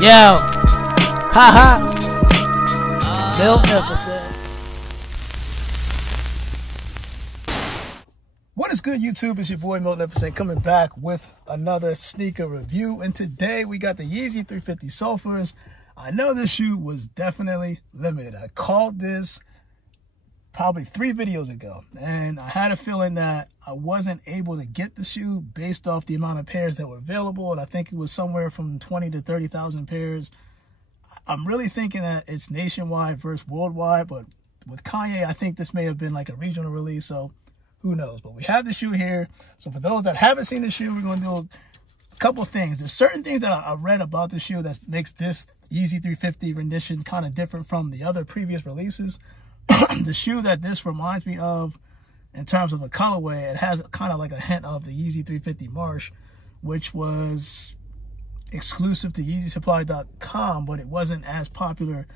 Yo, haha, Milknificent. What is good, YouTube? It's your boy Milknificent coming back with another sneaker review. And today we got the Yeezy 350 Sulfurs. I know this shoe was definitely limited. I called this probably 3 videos ago, and I had a feeling that I wasn't able to get the shoe based off the amount of pairs that were available, and I think it was somewhere from 20 to 30,000 pairs. I'm really thinking that it's nationwide versus worldwide, but with Kanye, I think this may have been like a regional release, so who knows. But we have the shoe here. So for those that haven't seen the shoe, we're going to do a couple of things. There's certain things that I read about the shoe that makes this Yeezy 350 rendition kind of different from the other previous releases. The shoe that this reminds me of in terms of a colorway, it has kind of like a hint of the Yeezy 350 Marsh, which was exclusive to YeezySupply.com, but it wasn't as popular.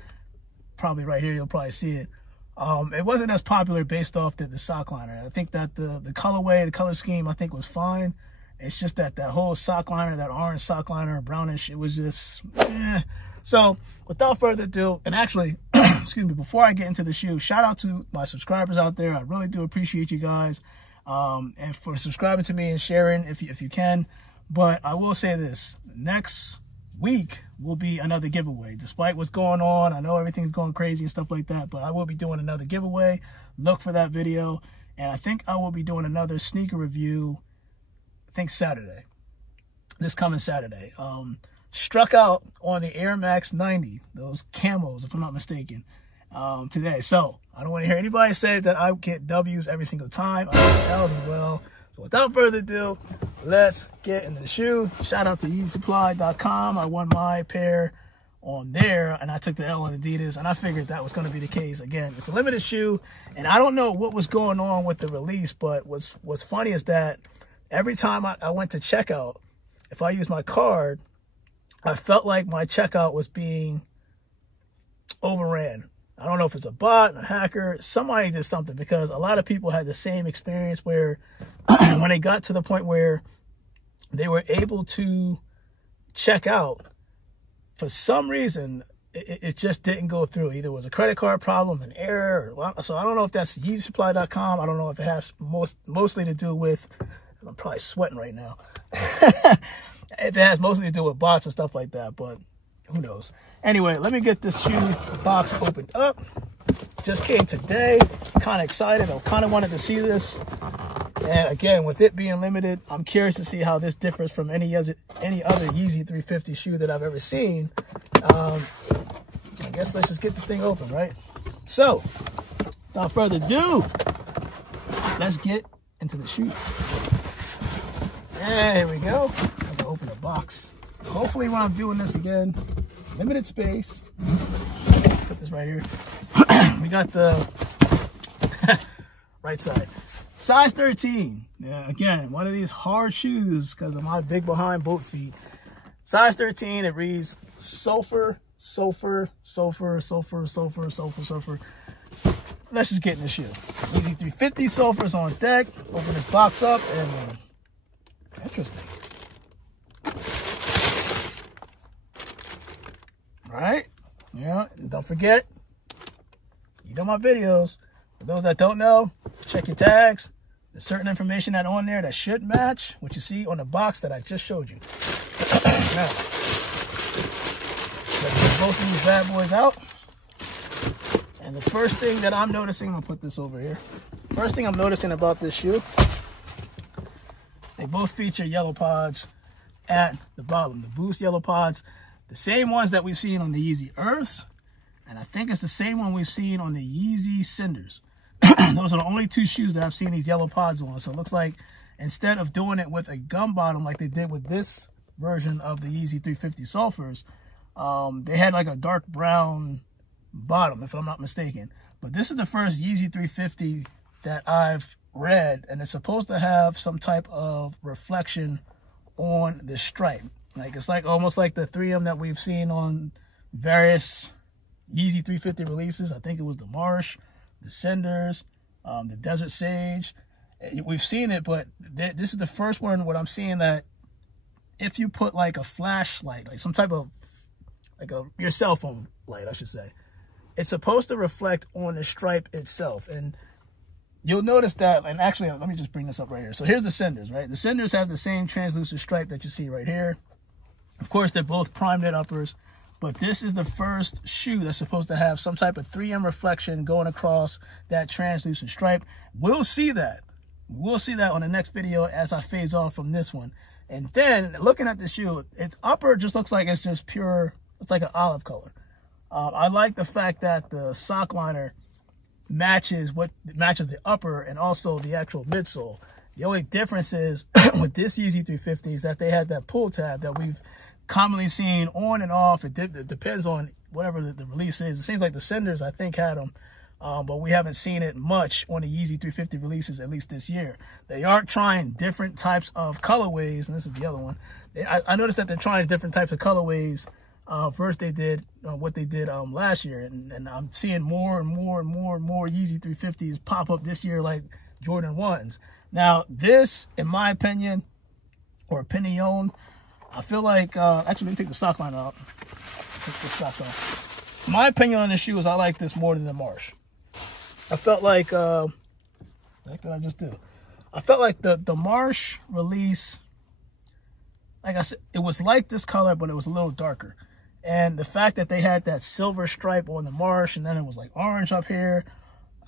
Probably right here, you'll probably see it. It wasn't as popular based off the sock liner. I think that the colorway, the color scheme, I think was fine. It's just that whole sock liner, that orange sock liner, brownish, it was just, eh. So without further ado, and actually, excuse me, before I get into the shoe, shout out to my subscribers out there. I really do appreciate you guys, and for subscribing to me and sharing if you can. But I will say this, next week will be another giveaway. Despite what's going on, I know everything's going crazy and stuff like that, but I will be doing another giveaway. Look for that video. And I think I will be doing another sneaker review, I think Saturday, this coming Saturday. Struck out on the Air Max 90, those camos, if I'm not mistaken, today. So I don't want to hear anybody say that I get W's every single time. I get L's as well. So without further ado, let's get into the shoe. Shout out to YeezySupply.com. I won my pair on there, and I took the L on Adidas, and I figured that was going to be the case. Again, it's a limited shoe, and I don't know what was going on with the release, but what's funny is that every time I went to checkout, if I used my card, I felt like my checkout was being overran. I don't know if it's a bot, a hacker, somebody did something, because a lot of people had the same experience where when they got to the point where they were able to check out, for some reason, it just didn't go through. Either it was a credit card problem, an error. So I don't know if that's YeezySupply.com. I don't know if it has mostly to do with, I'm probably sweating right now. If it has mostly to do with bots and stuff like that, but who knows. Anyway, let me get this shoe box opened up. Just came today, kind of excited. I kind of wanted to see this. And again, with it being limited, I'm curious to see how this differs from any other Yeezy 350 shoe that I've ever seen. I guess let's just get this thing open, right? So, without further ado, let's get into the shoe. There we go. Let's open the box. Hopefully when I'm doing this again, limited space. Put this right here. We got the right side. Size 13. Yeah, again, one of these hard shoes because of my big behind boat feet. Size 13, it reads Sulfur, Sulfur, Sulfur, Sulfur, Sulfur, Sulfur, Sulfur. Let's just get in the shoe. Yeezy 350 Sulfur's on deck. Open this box up and interesting. All right. Yeah, and don't forget, you know my videos. For those that don't know, check your tags. There's certain information that on there that should match what you see on the box that I just showed you. Now, let's get both of these bad boys out. And the first thing that I'm noticing, I'm gonna put this over here. First thing I'm noticing about this shoe, they both feature yellow pods at the bottom. The Boost yellow pods, the same ones that we've seen on the Yeezy Earths, and I think it's the same one we've seen on the Yeezy Cinders. Those are the only 2 shoes that I've seen these yellow pods on. So it looks like instead of doing it with a gum bottom like they did with this version of the Yeezy 350 Sulfurs, they had like a dark brown bottom, if I'm not mistaken. But this is the first Yeezy 350 that I've read, and it's supposed to have some type of reflection on the stripe. Like it's like almost like the 3M that we've seen on various Yeezy 350 releases. I think it was the Marsh, the Cinders, the Desert Sage. We've seen it, but this is the first one what I'm seeing that if you put like a flashlight, like some type of your cell phone light, I should say. It's supposed to reflect on the stripe itself. And you'll notice that, and actually, let me just bring this up right here. So here's the Cinders, right? The Cinders have the same translucent stripe that you see right here. Of course, they're both prime knit uppers, but this is the first shoe that's supposed to have some type of 3M reflection going across that translucent stripe. We'll see that. We'll see that on the next video as I phase off from this one. And then, looking at the shoe, its upper just looks like it's just pure, it's like an olive color. I like the fact that the sock liner matches the upper and also the actual midsole. The only difference is with this Yeezy 350 is that they had that pull tab that we've commonly seen on and off. It depends on whatever the release is. It seems like the Cinders, I think, had them, but we haven't seen it much on the Yeezy 350 releases, at least this year. They are trying different types of colorways, and this is the other one. I noticed that they're trying different types of colorways. First they did what they did last year, and I'm seeing more and more Yeezy 350s pop up this year like Jordan 1s. Now this, in my opinion, or opinion, I feel like, actually let me take the sock line out. Take the sock off. My opinion on this shoe is I like this more than the Marsh. I felt like, what did I just do? I felt like the Marsh release, like I said, it was like this color, but it was a little darker. And the fact that they had that silver stripe on the Marsh, and then it was like orange up here.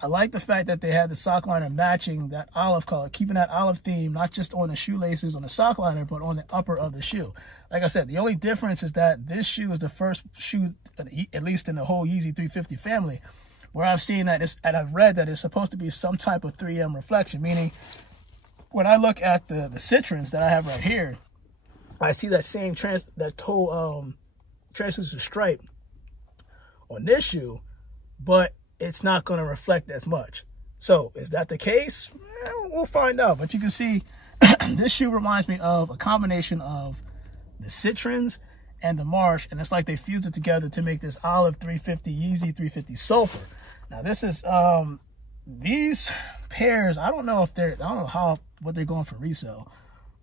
I like the fact that they had the sock liner matching that olive color, keeping that olive theme, not just on the shoelaces on the sock liner, but on the upper of the shoe. Like I said, the only difference is that this shoe is the first shoe, at least in the whole Yeezy 350 family, where I've seen that and I've read that it's supposed to be some type of 3M reflection, meaning when I look at the Citrons that I have right here, I see that same translucent stripe on this shoe, but it's not going to reflect as much. So is that the case? We'll find out. But you can see this shoe reminds me of a combination of the Citrons and the Marsh, and it's like they fused it together to make this olive 350 Yeezy 350 Sulfur. Now this is these pairs, I don't know what they're going for resale,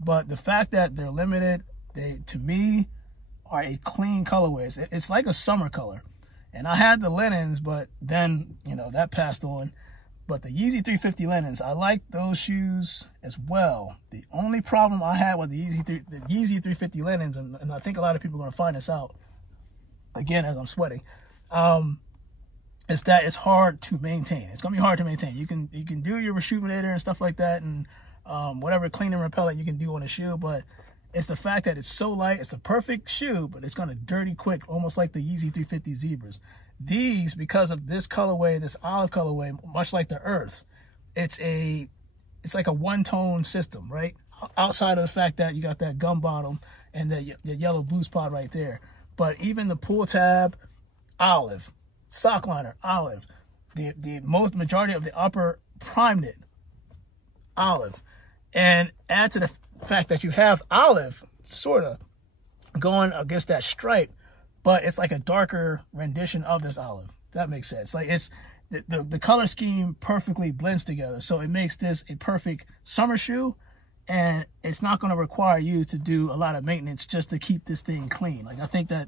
but the fact that they're limited, they to me are a clean colorway. It's like a summer color. And I had the linens, but then, you know, that passed on. But the Yeezy 350 linens, I like those shoes as well. The only problem I had with the Yeezy 350 linens, and I think a lot of people are going to find this out, again, as I'm sweating, is that it's hard to maintain. It's going to be hard to maintain. You can do your rejuvenator and stuff like that, and whatever cleaning repellent you can do on a shoe, but it's the fact that it's so light. It's the perfect shoe, but it's going to dirty quick, almost like the Yeezy 350 Zebras. These, because of this colorway, this olive colorway, much like the Earths, it's like a one-tone system, right? Outside of the fact that you got that gum bottom and the yellow blue spot right there. But even the pull tab, olive, sock liner, olive, the majority of the upper prime knit, olive, and add to the fact that you have olive sort of going against that stripe, but it's like a darker rendition of this olive. That makes sense. Like it's the color scheme perfectly blends together, so it makes this a perfect summer shoe, and it's not going to require you to do a lot of maintenance just to keep this thing clean. Like I think that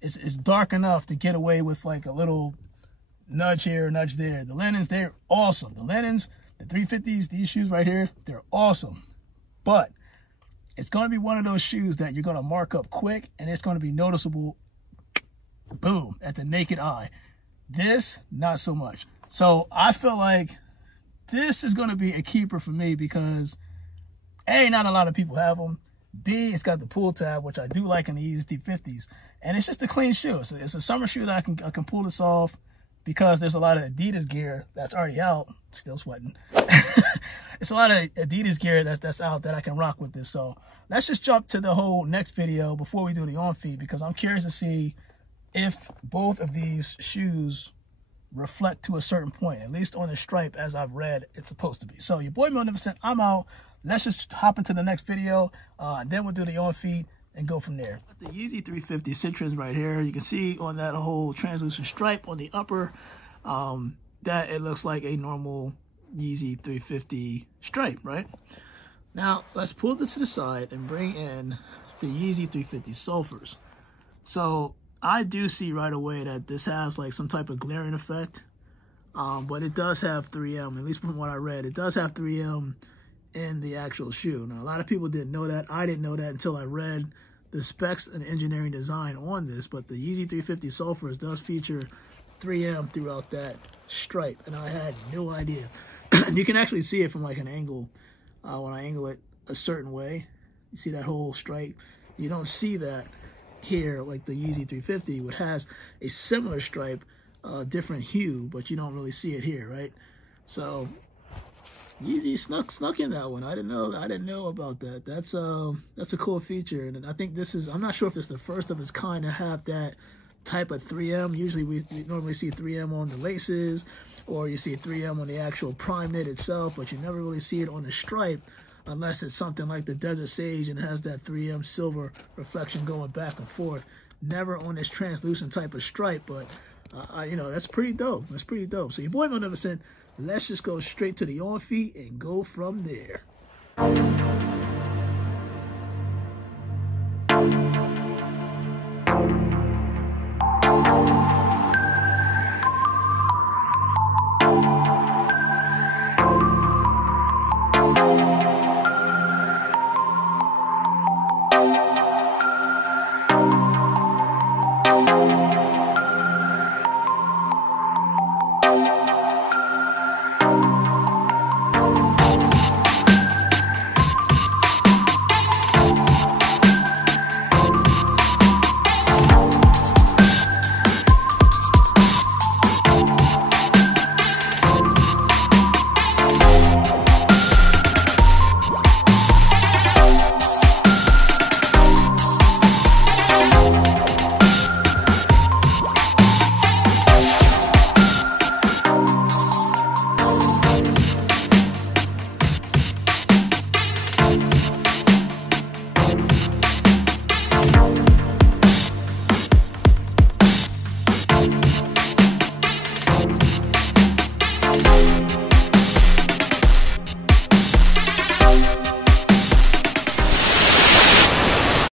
it's dark enough to get away with like a little nudge here, nudge there. The linens, they're awesome. The linens, the 350s, these shoes right here, they're awesome. But it's going to be one of those shoes that you're going to mark up quick, and it's going to be noticeable, boom, at the naked eye. This, not so much. So I feel like this is going to be a keeper for me because, A, not a lot of people have them. B, it's got the pull tab, which I do like in the Yeezy 350s. And it's just a clean shoe. So it's a summer shoe that I can pull this off because there's a lot of Adidas gear that's already out. Still sweating. It's a lot of Adidas gear that's out that I can rock with this. So let's just jump to the whole next video before we do the on feed, because I'm curious to see if both of these shoes reflect to a certain point, at least on the stripe as I've read it's supposed to be. So your boy Magnificent, I'm out. Let's just hop into the next video, and then we'll do the on feed and go from there. The Yeezy 350 Citrons right here, you can see on that whole translucent stripe on the upper, that it looks like a normal Yeezy 350 stripe, right? Now, let's pull this to the side and bring in the Yeezy 350 Sulfurs. So, I do see right away that this has like some type of glaring effect. But it does have 3M, at least from what I read. It does have 3M in the actual shoe. Now, a lot of people didn't know that. I didn't know that until I read the specs and engineering design on this. But the Yeezy 350 Sulfurs does feature 3M throughout that stripe, and I had no idea. And you can actually see it from like an angle. When I angle it a certain way, you see that whole stripe. You don't see that here like the Yeezy 350, which has a similar stripe, different hue, but you don't really see it here, right? So Yeezy snuck in that one. I didn't know about that. That's a cool feature, and I think this is, I'm not sure if it's the first of its kind to have that type of 3M. Usually we normally see 3M on the laces, or you see 3M on the actual prime knit itself, but you never really see it on the stripe unless it's something like the Desert Sage and has that 3M silver reflection going back and forth. Never on this translucent type of stripe, but you know, that's pretty dope. That's pretty dope. So your boy Magnificent, let's just go straight to the on feet and go from there.